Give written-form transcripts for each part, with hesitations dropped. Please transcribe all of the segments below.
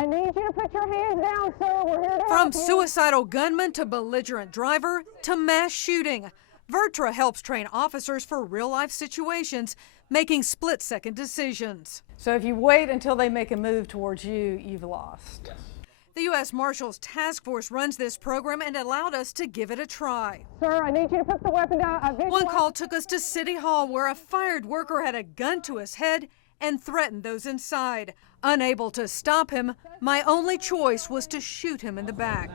I need you to put your hands down, sir. We're here to From help you. suicidal gunman to belligerent driver to mass shooting, VirTra helps train officers for real-life situations, making split-second decisions. So if you wait until they make a move towards you, you've lost. Yes. The US Marshals Task Force runs this program and allowed us to give it a try. Sir, I need you to put the weapon down. One call took us to City Hall where a fired worker had a gun to his head and threatened those inside. Unable to stop him, my only choice was to shoot him in the back.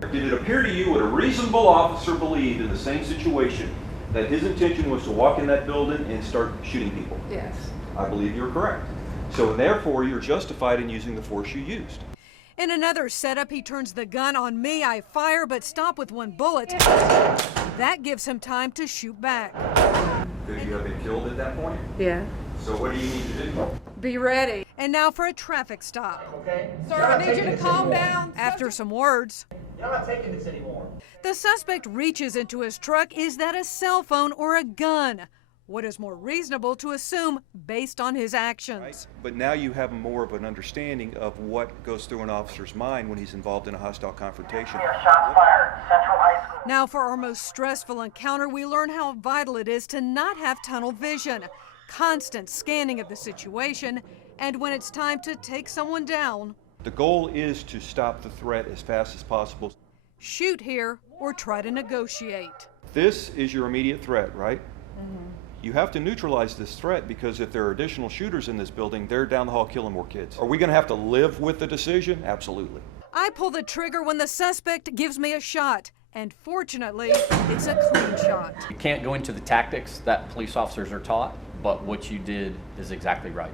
Did it appear to you what a reasonable officer believed in the same situation, that his intention was to walk in that building and start shooting people? Yes. I believe you're correct. So therefore, you're justified in using the force you used. In another setup, he turns the gun on me. I fire but stop with one bullet. That gives him time to shoot back. Could you have been killed at that point? Yeah. So what do you need to do? Be ready. And now for a traffic stop. Okay? Sir, I need you to calm down. After some words, You're not taking this anymore. the suspect reaches into his truck. Is that a cell phone or a gun? What is more reasonable to assume based on his actions? Right. But now you have more of an understanding of what goes through an officer's mind when he's involved in a hostile confrontation. Shots fired. Central High School. Now for our most stressful encounter, we learn how vital it is to not have tunnel vision, constant scanning of the situation, and when it's time to take someone down, The goal is to stop the threat as fast as possible. shoot here or try to negotiate. This is your immediate threat, right? You have to neutralize this threat because if there are additional shooters in this building, they're down the hall killing more kids. Are we going to have to live with the decision? Absolutely. I pull the trigger when the suspect gives me a shot, and fortunately, it's a clean shot. You can't go into the tactics that police officers are taught, but what you did is exactly right.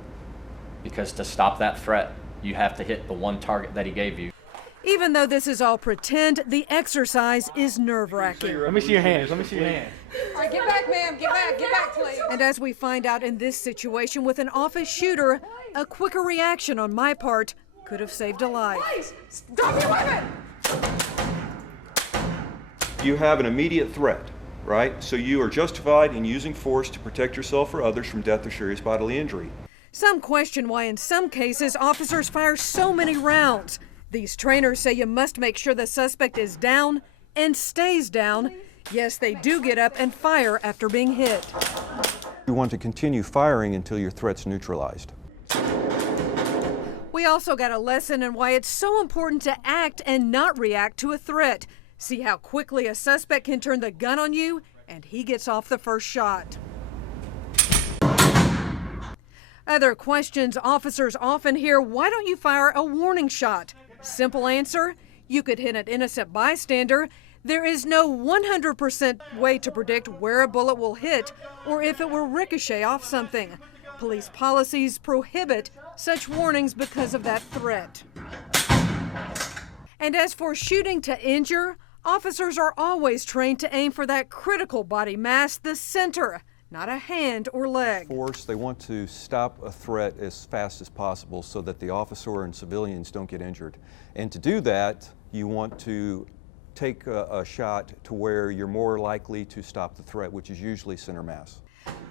Because to stop that threat, you have to hit the one target that he gave you. Even though this is all pretend, the exercise is nerve-wracking. Let me see your hands. Let me see your hands. All right, get back, ma'am. Get back, please. And as we find out in this situation with an office shooter, a quicker reaction on my part could have saved a life. Please, stop your weapon. You have an immediate threat, right? So you are justified in using force to protect yourself or others from death or serious bodily injury. Some question why in some cases officers fire so many rounds. These trainers say you must make sure the suspect is down and stays down. Yes, they do get up and fire after being hit. You want to continue firing until your threat's neutralized. We also got a lesson in why it's so important to act and not react to a threat. See how quickly a suspect can turn the gun on you and he gets off the first shot. Other questions officers often hear: why don't you fire a warning shot? Simple answer: you could hit an innocent bystander. There is no 100% way to predict where a bullet will hit or if it will ricochet off something. Police policies prohibit such warnings because of that threat. And as for shooting to injure, officers are always trained to aim for that critical body mass, the center, not a hand or leg. Force, they want to stop a threat as fast as possible so that the officer and civilians don't get injured. And to do that, you want to take a shot to where you're more likely to stop the threat, which is usually center mass.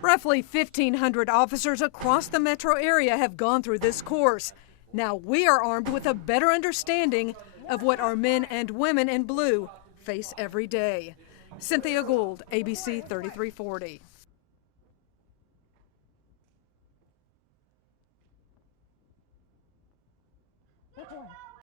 Roughly 1,500 officers across the metro area have gone through this course. Now we are armed with a better understanding of what our men and women in blue face every day. Cynthia Gould, ABC 3340.